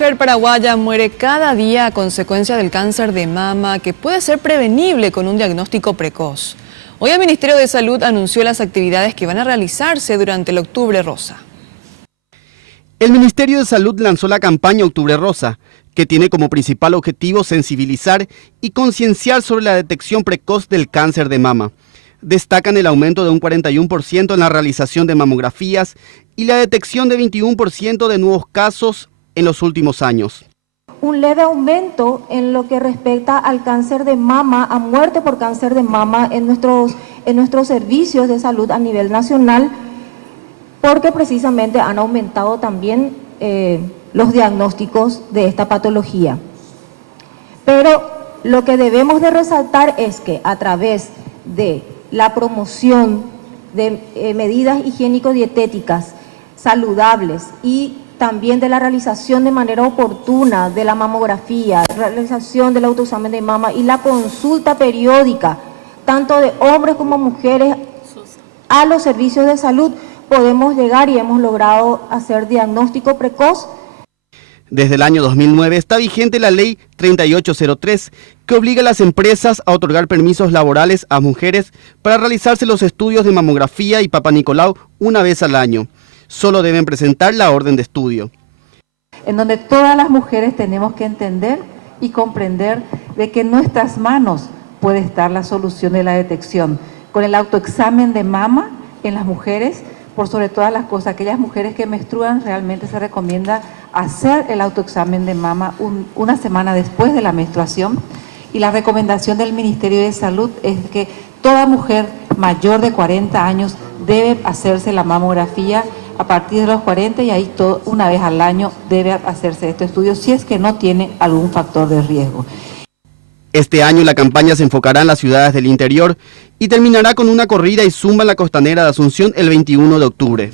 mujer paraguaya muere cada día a consecuencia del cáncer de mama que puede ser prevenible con un diagnóstico precoz. Hoy el Ministerio de Salud anunció las actividades que van a realizarse durante el Octubre Rosa. El Ministerio de Salud lanzó la campaña Octubre Rosa, que tiene como principal objetivo sensibilizar y concienciar sobre la detección precoz del cáncer de mama. Destacan el aumento de un 41% en la realización de mamografías y la detección de 21% de nuevos casos en los últimos años. Un leve aumento en lo que respecta al cáncer de mama, a muerte por cáncer de mama en nuestros servicios de salud a nivel nacional, porque precisamente han aumentado también los diagnósticos de esta patología. Pero lo que debemos de resaltar es que a través de la promoción de medidas higiénico-dietéticas saludables y también de la realización de manera oportuna de la mamografía, realización del autoexamen de mama y la consulta periódica, tanto de hombres como mujeres, a los servicios de salud, podemos llegar y hemos logrado hacer diagnóstico precoz. Desde el año 2009 está vigente la Ley 3803, que obliga a las empresas a otorgar permisos laborales a mujeres para realizarse los estudios de mamografía y Papa Nicolau una vez al año. Solo deben presentar la orden de estudio. En donde todas las mujeres tenemos que entender y comprender de que en nuestras manos puede estar la solución de la detección. Con el autoexamen de mama en las mujeres, por sobre todas las cosas, aquellas mujeres que menstruan, realmente se recomienda hacer el autoexamen de mama una semana después de la menstruación. Y la recomendación del Ministerio de Salud es que toda mujer mayor de 40 años debe hacerse la mamografía a partir de los 40 y ahí una vez al año debe hacerse este estudio si es que no tiene algún factor de riesgo. Este año la campaña se enfocará en las ciudades del interior y terminará con una corrida y zumba en la costanera de Asunción el 21 de octubre.